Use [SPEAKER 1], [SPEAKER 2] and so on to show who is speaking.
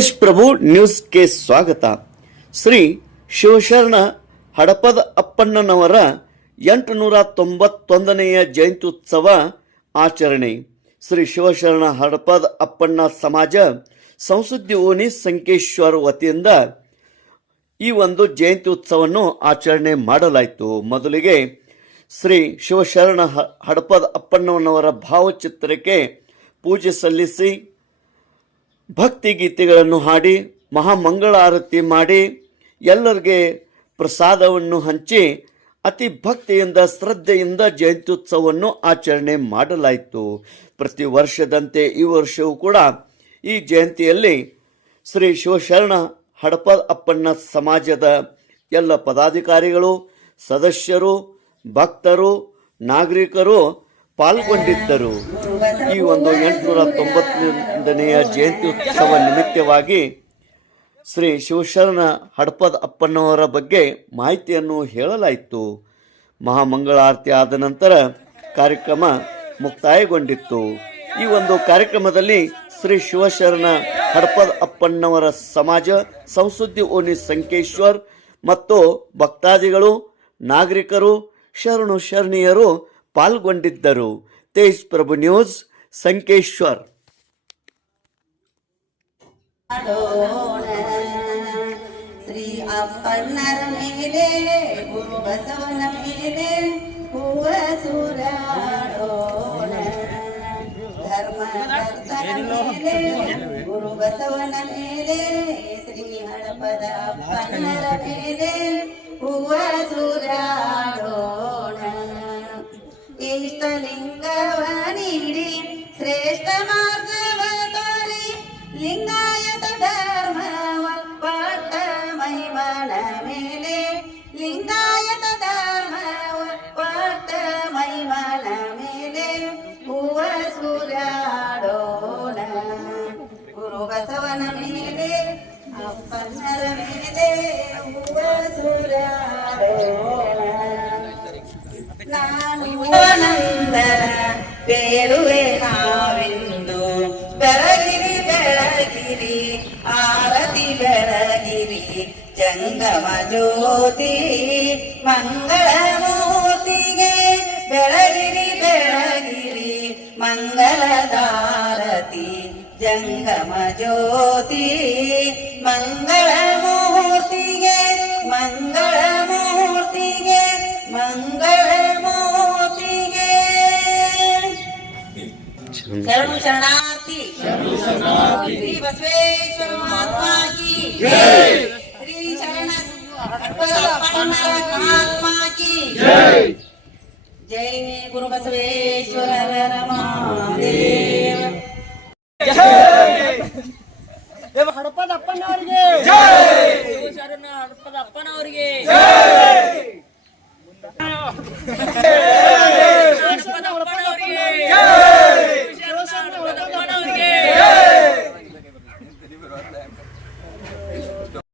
[SPEAKER 1] ತೇಜ್ ಪ್ರಭು ನ್ಯೂಸ್ಗೆ ಸ್ವಾಗತ. ಶ್ರೀ ಶಿವಶರಣ ಹಡಪದ ಅಪ್ಪಣ್ಣನವರ ಎಂಟುನೂರ ತೊಂಬತ್ತೊಂದನೆಯ ಜಯಂತ್ಯುತ್ಸವ ಆಚರಣೆ. ಶ್ರೀ ಶಿವಶರಣ ಹಡಪದ ಅಪ್ಪಣ್ಣ ಸಮಾಜ ಸಂಸುದ್ದಿ ಓನಿ ಸಂಕೇಶ್ವರ ವತಿಯಿಂದ ಈ ಒಂದು ಜಯಂತಿ ಉತ್ಸವವನ್ನು ಆಚರಣೆ ಮಾಡಲಾಯಿತು. ಮೊದಲಿಗೆ ಶ್ರೀ ಶಿವಶರಣ ಹಡಪದ ಅಪ್ಪಣ್ಣನವರ ಭಾವಚಿತ್ರಕ್ಕೆ ಪೂಜೆ ಸಲ್ಲಿಸಿ ಭಕ್ತಿ ಗೀತೆಗಳನ್ನು ಹಾಡಿ, ಮಹಾಮಂಗಳಾರತಿ ಮಾಡಿ, ಎಲ್ಲರಿಗೆ ಪ್ರಸಾದವನ್ನು ಹಂಚಿ, ಅತಿ ಭಕ್ತಿಯಿಂದ, ಶ್ರದ್ಧೆಯಿಂದ ಜಯಂತ್ಯುತ್ಸವವನ್ನು ಆಚರಣೆ ಮಾಡಲಾಯಿತು. ಪ್ರತಿ ವರ್ಷದಂತೆ ಈ ವರ್ಷವೂ ಕೂಡ ಈ ಜಯಂತಿಯಲ್ಲಿ ಶ್ರೀ ಶಿವಶರಣ ಹಡಪ ಅಪ್ಪಣ್ಣ ಸಮಾಜದ ಎಲ್ಲ ಪದಾಧಿಕಾರಿಗಳು, ಸದಸ್ಯರು, ಭಕ್ತರು, ನಾಗರಿಕರು ಪಾಲ್ಗೊಂಡಿದ್ದರು. ಈ ಒಂದು ಎಂಟುನೂರ ತೊಂಬತ್ತೊಂದನೆಯ ಜಯಂತಿ ಉತ್ಸವ ನಿಮಿತ್ತವಾಗಿ ಶ್ರೀ ಶಿವಶರಣ ಹಡಪದ ಅಪ್ಪನವರ ಬಗ್ಗೆ ಮಾಹಿತಿಯನ್ನು ಹೇಳಲಾಯಿತು. ಮಹಾಮಂಗಳಾರತಿ ಆದ ನಂತರ ಕಾರ್ಯಕ್ರಮ ಮುಕ್ತಾಯಗೊಂಡಿತ್ತು. ಈ ಒಂದು ಕಾರ್ಯಕ್ರಮದಲ್ಲಿ ಶ್ರೀ ಶಿವಶರಣ ಹಡಪದ ಅಪ್ಪಣ್ಣವರ ಸಮಾಜ, ಸಂಸುದ್ದಿ ಓಣಿ ಸಂಕೇಶ್ವರ್ ಮತ್ತು ಭಕ್ತಾದಿಗಳು, ನಾಗರಿಕರು, ಶರಣು ಶರಣೀಯರು ಪಾಲ್ಗೊಂಡಿದ್ದರು.
[SPEAKER 2] तेज प्रभु न्यूज़ संकेश्वर। गुरु बसवन मेले श्री हणपद अपन्नर मेले ಇಷ್ಟಲಿಂಗವ ನೀಡಿ ಶ್ರೇಷ್ಠ ಮಾರ್ಗವ ತೋರಿ ಲಿಂಗಾಯತ ಧರ್ಮವ ಪಟ್ಟ ಮಹಿಮನ ಮೇಲೆ ಲಿಂಗಾಯತ ಧರ್ಮವ ಪಟ್ಟ ಮಹಿಮನ ಮೇಲೆ ಹೂವ ಸೂರ್ಯಾಡೋಣ ಗುರು ಬಸವನ ಮೇಲೆ ಅಪ್ಪನರ ಮೇಲೆ ಹೂವ ಸೂರ್ಯಾಡೋಣ ನಾನು ಆನಂದನ ಬೇಡುವೆ ನಾವೆಂದು. ಬೆಳಗಿರಿ ಬೆಳಗಿರಿ ಆರತಿ ಬೆಳಗಿರಿ ಜಂಗಮ ಜ್ಯೋತಿ, ಮಂಗಳ ಮೂರ್ತಿಗೆ ಬೆಳಗಿರಿ ಬೆಳಗಿರಿ ಮಂಗಳದಾರತಿ ಜಂಗಮ ಜ್ಯೋತಿ, ಮಂಗಳ ಮೂರ್ತಿಗೆ ಮಂಗಳ ಶರಣಾರ್ಥಿ ಶ್ರೀ ಬಸವೇಶ್ವರ ಮಹಾತ್ಮ ಕಿ ಶ್ರೀ ಶರಣ ಮಹಾತ್ಮ ಕಿ ಜೈ ಗುರು ಬಸವೇಶ್ವರ ಮಹಾದೇವ ಹಡಪದ ಅಪ್ಪನವರಿಗೆ ಶರಣ ಹಡಪದ ಅಪ್ಪನವರಿಗೆ ಹಡಪದ ಅಪ್ಪನವರಿಗೆ